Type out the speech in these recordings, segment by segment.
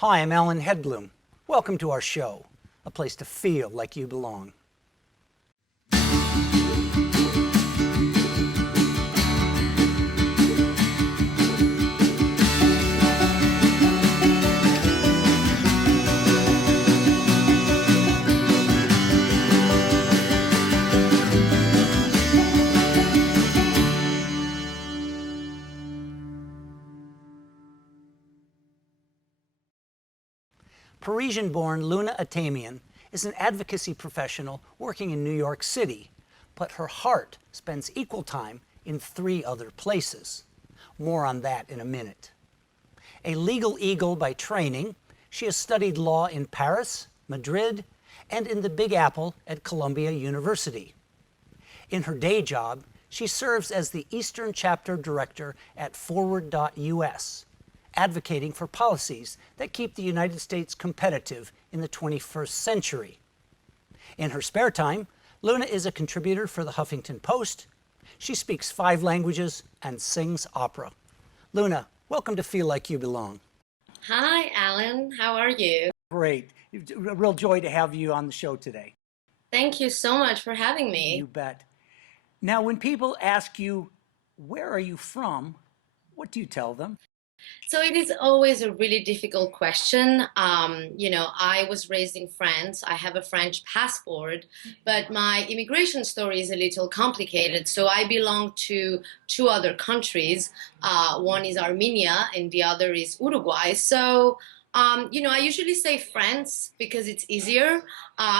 Hi, I'm Alan Hedblum. Welcome to our show, a place to feel like you belong. Parisian-born Luna Atamian is an advocacy professional working in New York City, but her heart spends equal time in 3 other places. More on that in a minute. A legal eagle by training, she has studied law in Paris, Madrid, and in the Big Apple at Columbia University. In her day job, she serves as the Eastern Chapter Director at Forward.us, advocating for policies that keep the United States competitive in the 21st century. In her spare time, Luna is a contributor for the Huffington Post. She speaks 5 languages and sings opera. Luna, welcome to Feel Like You Belong. Hi, Alan. How are you? Great. A real joy to have you on the show today. Thank you so much for having me. You bet. Now, when people ask you, where are you from, what do you tell them? So it is always a really difficult question. I was raised in France. I have a French passport, but my immigration story is a little complicated. So I belong to 2 other countries. One is Armenia and the other is Uruguay. So I usually say France because it's easier.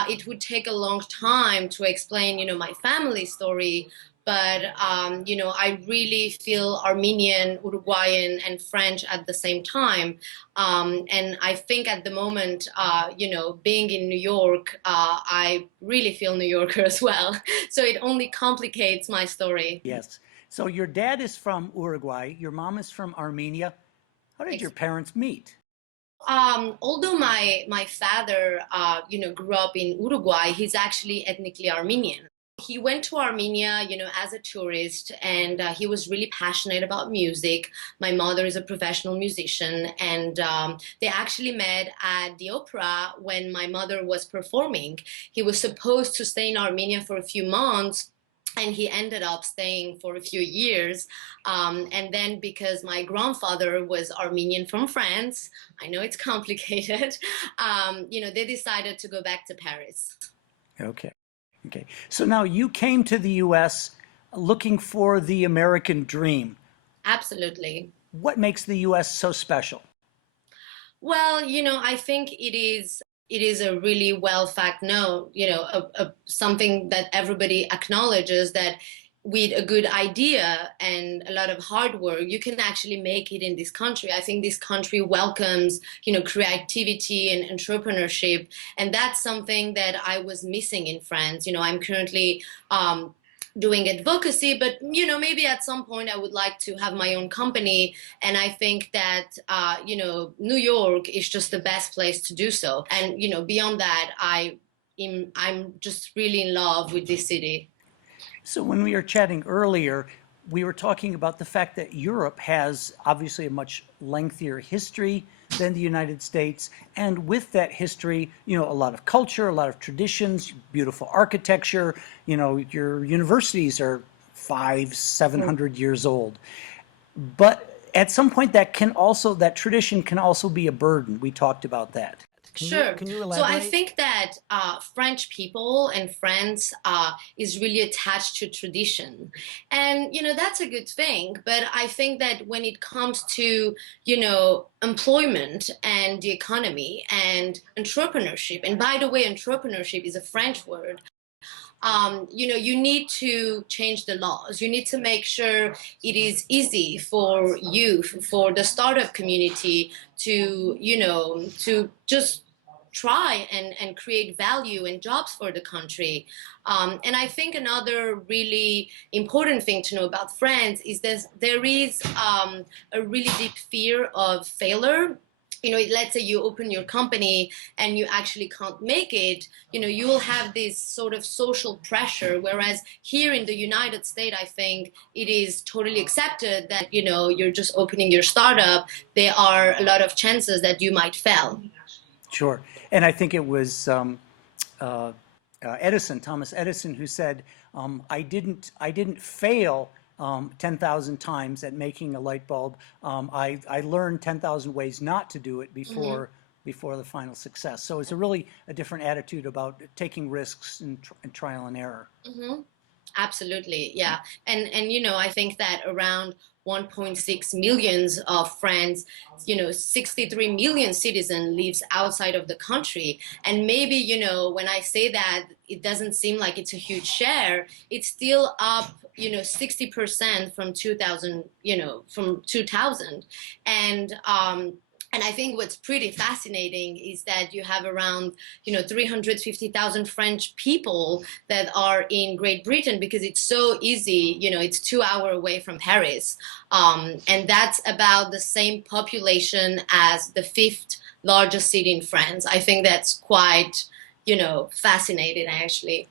It would take a long time to explain, my family story. But, I really feel Armenian, Uruguayan, and French at the same time. And I think at the moment, being in New York, I really feel New Yorker as well. So it only complicates my story. Yes. So your dad is from Uruguay. Your mom is from Armenia. How did your parents meet? Although my father, grew up in Uruguay, he's actually ethnically Armenian. He went to Armenia, as a tourist, and he was really passionate about music. My mother is a professional musician, and they actually met at the opera when my mother was performing. He was supposed to stay in Armenia for a few months, and he ended up staying for a few years. And then because my grandfather was Armenian from France, I know it's complicated, they decided to go back to Paris. Okay. Okay. So now you came to the U.S. looking for the American dream. Absolutely. What makes the U.S. so special? Well, I think it is a really well fact known, something that everybody acknowledges that with a good idea and a lot of hard work, you can actually make it in this country. I think this country welcomes, creativity and entrepreneurship. And that's something that I was missing in France. I'm currently doing advocacy, but maybe at some point I would like to have my own company. And I think that New York is just the best place to do so. And beyond that, I'm just really in love with this city. So when we were chatting earlier, we were talking about the fact that Europe has obviously a much lengthier history than the United States. And with that history, a lot of culture, a lot of traditions, beautiful architecture. Your universities are 500-700 years old. But at some point that tradition can also be a burden. We talked about that. Can you elaborate? So I think that French people and France is really attached to tradition. And, that's a good thing. But I think that when it comes to, employment and the economy and entrepreneurship, and by the way, entrepreneurship is a French word, you need to change the laws. You need to make sure it is easy for youth, for the startup community to, to just try and create value and jobs for the country. And I think another really important thing to know about France is that there is a really deep fear of failure. let's say you open your company and you actually can't make it, you will have this sort of social pressure. Whereas here in the United States, I think it is totally accepted that, you're just opening your startup. There are a lot of chances that you might fail. Sure. And I think it was uh, Thomas Edison, who said, I didn't fail 10,000 times at making a light bulb. I learned 10,000 ways not to do it before the final success. So it's a different attitude about taking risks and trial and error. Absolutely, yeah. And I think that around 1.6 millions of France, 63 million citizens lives outside of the country. And maybe, when I say that, it doesn't seem like it's a huge share. It's still up, 60% from 2000, from 2000. And I think what's pretty fascinating is that you have around, 350,000 French people that are in Great Britain, because it's so easy, it's 2 hours away from Paris. And that's about the same population as the fifth largest city in France. I think that's quite, fascinating, actually.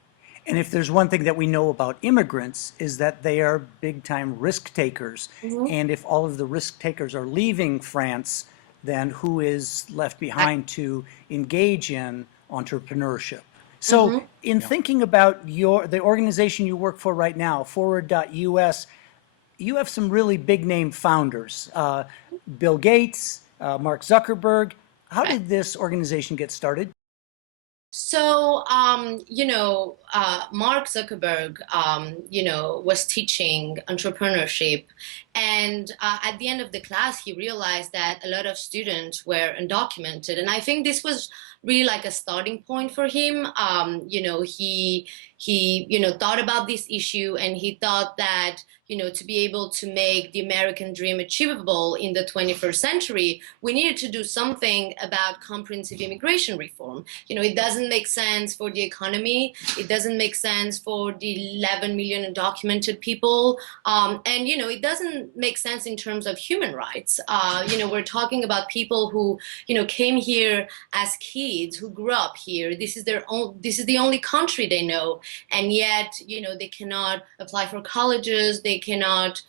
And if there's one thing that we know about immigrants is that they are big time risk takers. And if all of the risk takers are leaving France, then who is left behind to engage in entrepreneurship? So in thinking about the organization you work for right now, Forward.us, you have some really big name founders, Bill Gates, Mark Zuckerberg. How did this organization get started? So, Mark Zuckerberg, was teaching entrepreneurship. And at the end of the class, he realized that a lot of students were undocumented. And I think this was really like a starting point for him. He thought about this issue, and he thought that, to be able to make the American dream achievable in the 21st century, we needed to do something about comprehensive immigration reform. It doesn't make sense for the economy. It doesn't make sense for the 11 million undocumented people. And, it doesn't make sense in terms of human rights. We're talking about people who, came here as kids, who grew up here. This is the only country they know. And yet, they cannot apply for colleges. They cannot,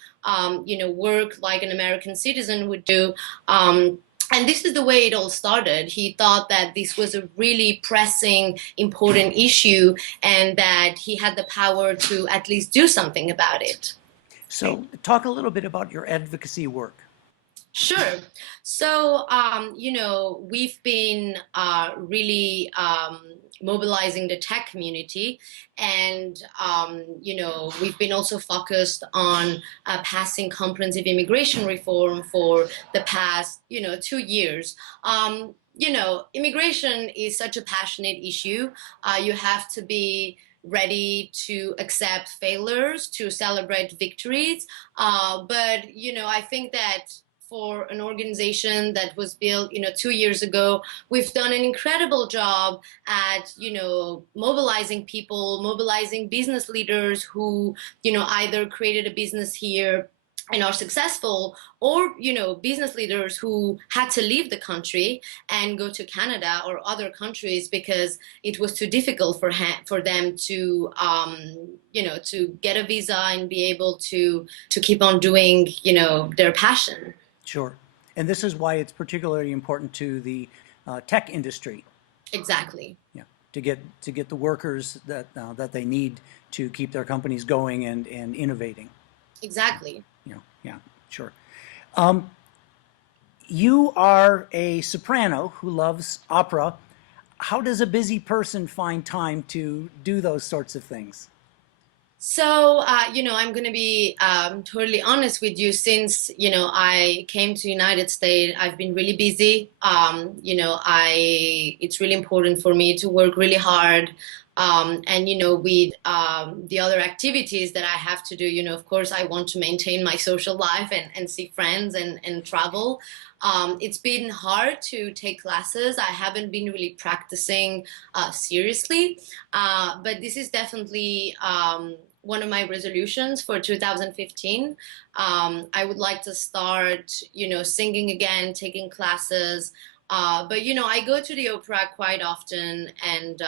work like an American citizen would do. And this is the way it all started. He thought that this was a really pressing, important issue, and that he had the power to at least do something about it. So talk a little bit about your advocacy work. Sure. So, we've been really mobilizing the tech community, and, we've been also focused on passing comprehensive immigration reform for the past, 2 years. Immigration is such a passionate issue. You have to be ready to accept failures, to celebrate victories. But, I think that for an organization that was built, 2 years ago, we've done an incredible job at, mobilizing people, mobilizing business leaders who, either created a business here and are successful, or business leaders who had to leave the country and go to Canada or other countries because it was too difficult for them to to get a visa and be able to keep on doing their passion. Sure. And this is why it's particularly important to the tech industry. Exactly. Yeah. To get the workers that they need to keep their companies going and innovating. Exactly. Yeah, sure. You are a soprano who loves opera. How does a busy person find time to do those sorts of things? So, I'm going to be totally honest with you. Since, I came to the United States, I've been really busy. It's really important for me to work really hard. And, with the other activities that I have to do, of course, I want to maintain my social life and see friends and travel. It's been hard to take classes. I haven't been really practicing seriously, but this is definitely one of my resolutions for 2015. I would like to start, singing again, taking classes. But I go to the opera quite often, and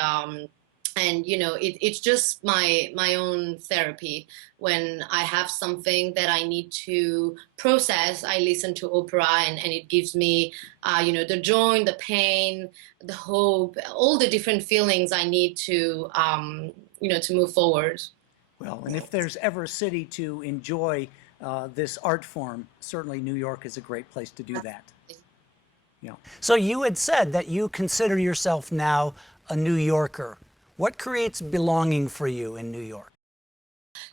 it's just my own therapy. When I have something that I need to process, I listen to opera, and it gives me the joy, the pain, the hope, all the different feelings I need to move forward. Well, and if there's ever a city to enjoy this art form, certainly New York is a great place to do that. So you had said that you consider yourself now a New Yorker. What creates belonging for you in New York?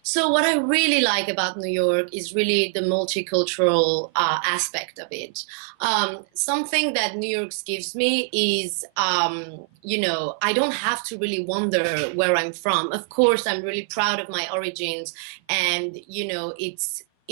So what I really like about New York is really the multicultural aspect of it. Something that New York gives me is, I don't have to really wonder where I'm from. Of course, I'm really proud of my origins, and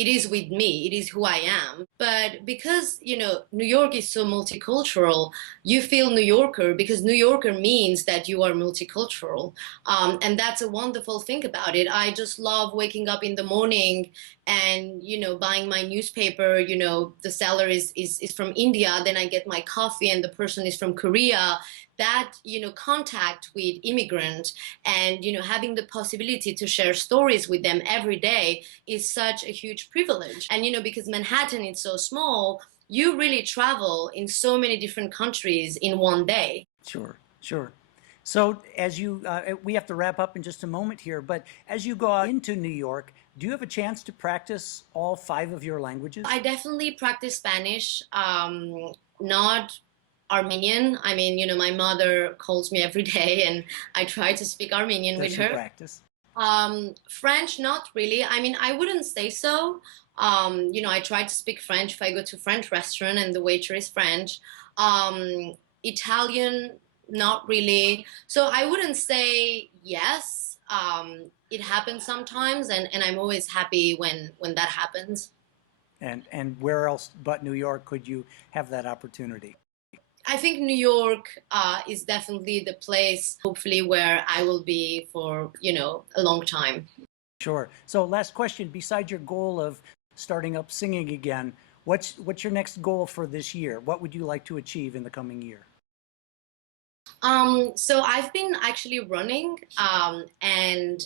it is with me, it is who I am. But because New York is so multicultural, you feel New Yorker because New Yorker means that you are multicultural. And that's a wonderful thing about it. I just love waking up in the morning and buying my newspaper. The seller is from India, then I get my coffee and the person is from Korea. That contact with immigrants, and having the possibility to share stories with them every day is such a huge privilege. And because Manhattan is so small, you really travel in so many different countries in one day. Sure, sure. So as you, we have to wrap up in just a moment here, but as you go out into New York, do you have a chance to practice all 5 of your languages? I definitely practice Spanish, not Armenian. I mean, my mother calls me every day and I try to speak Armenian with her. Practice? French, not really. I mean, I wouldn't say so. I try to speak French if I go to a French restaurant and the waiter is French. Italian, not really. So I wouldn't say yes. It happens sometimes, and I'm always happy when that happens. And where else but New York could you have that opportunity? I think New York is definitely the place, hopefully, where I will be for, a long time. Sure. So last question, besides your goal of starting up singing again, what's your next goal for this year? What would you like to achieve in the coming year? So I've been actually running, and,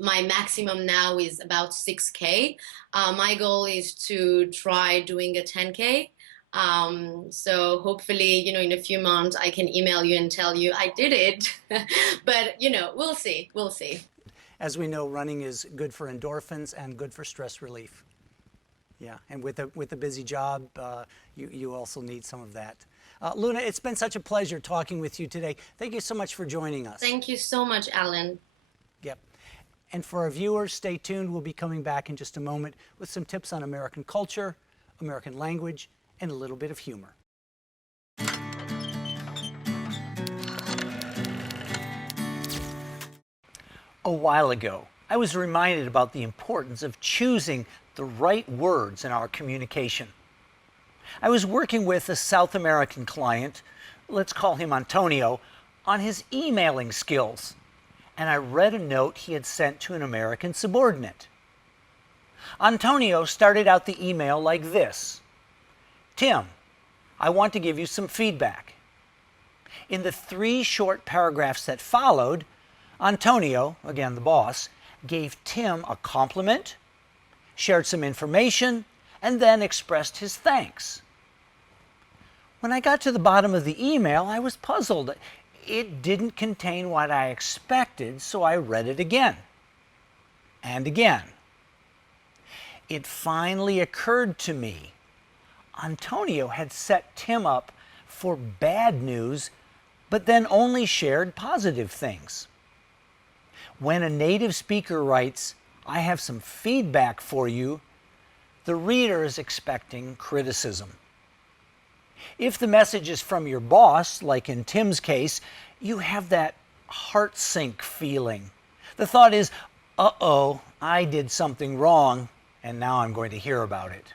my maximum now is about 6K. My goal is to try doing a 10K. So hopefully, in a few months I can email you and tell you I did it. But, we'll see. We'll see. As we know, running is good for endorphins and good for stress relief. Yeah, and with a busy job, you also need some of that. Luna, it's been such a pleasure talking with you today. Thank you so much for joining us. Thank you so much, Alan. Yep. And for our viewers, stay tuned. We'll be coming back in just a moment with some tips on American culture, American language, and a little bit of humor. A while ago, I was reminded about the importance of choosing the right words in our communication. I was working with a South American client, let's call him Antonio, on his emailing skills, and I read a note he had sent to an American subordinate. Antonio started out the email like this: Tim, I want to give you some feedback. In the 3 short paragraphs that followed, Antonio, again the boss, gave Tim a compliment, shared some information, and then expressed his thanks. When I got to the bottom of the email, I was puzzled. It didn't contain what I expected, so I read it again and again. It finally occurred to me. Antonio had set Tim up for bad news, but then only shared positive things. When a native speaker writes, "I have some feedback for you," the reader is expecting criticism. If the message is from your boss, like in Tim's case, you have that heart sink feeling. The thought is, uh-oh, I did something wrong, and now I'm going to hear about it.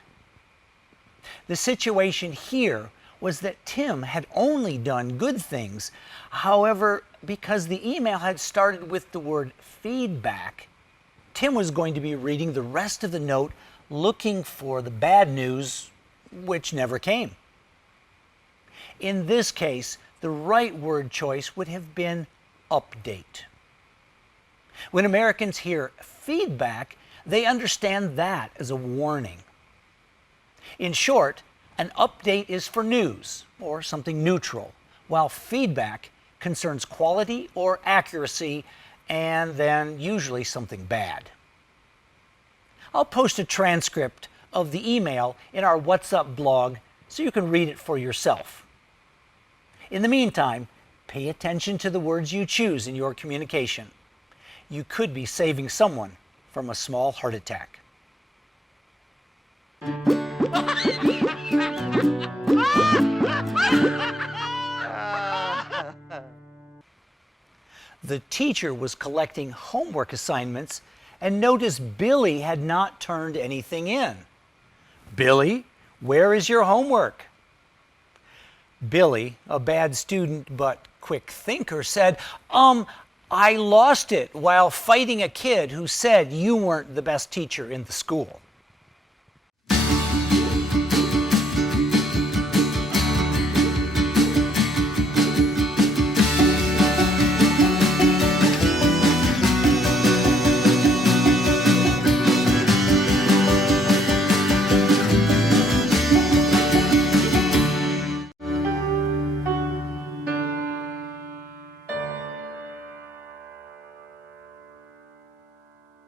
The situation here was that Tim had only done good things. However, because the email had started with the word feedback, Tim was going to be reading the rest of the note looking for the bad news, which never came. In this case, the right word choice would have been update. When Americans hear feedback, they understand that as a warning. In short, an update is for news or something neutral, while feedback concerns quality or accuracy, and then usually something bad. I'll post a transcript of the email in our What's Up blog so you can read it for yourself. In the meantime, pay attention to the words you choose in your communication. You could be saving someone from a small heart attack. The teacher was collecting homework assignments and noticed Billy had not turned anything in. "Billy, where is your homework?" Billy, a bad student but quick thinker, said, I lost it while fighting a kid who said you weren't the best teacher in the school."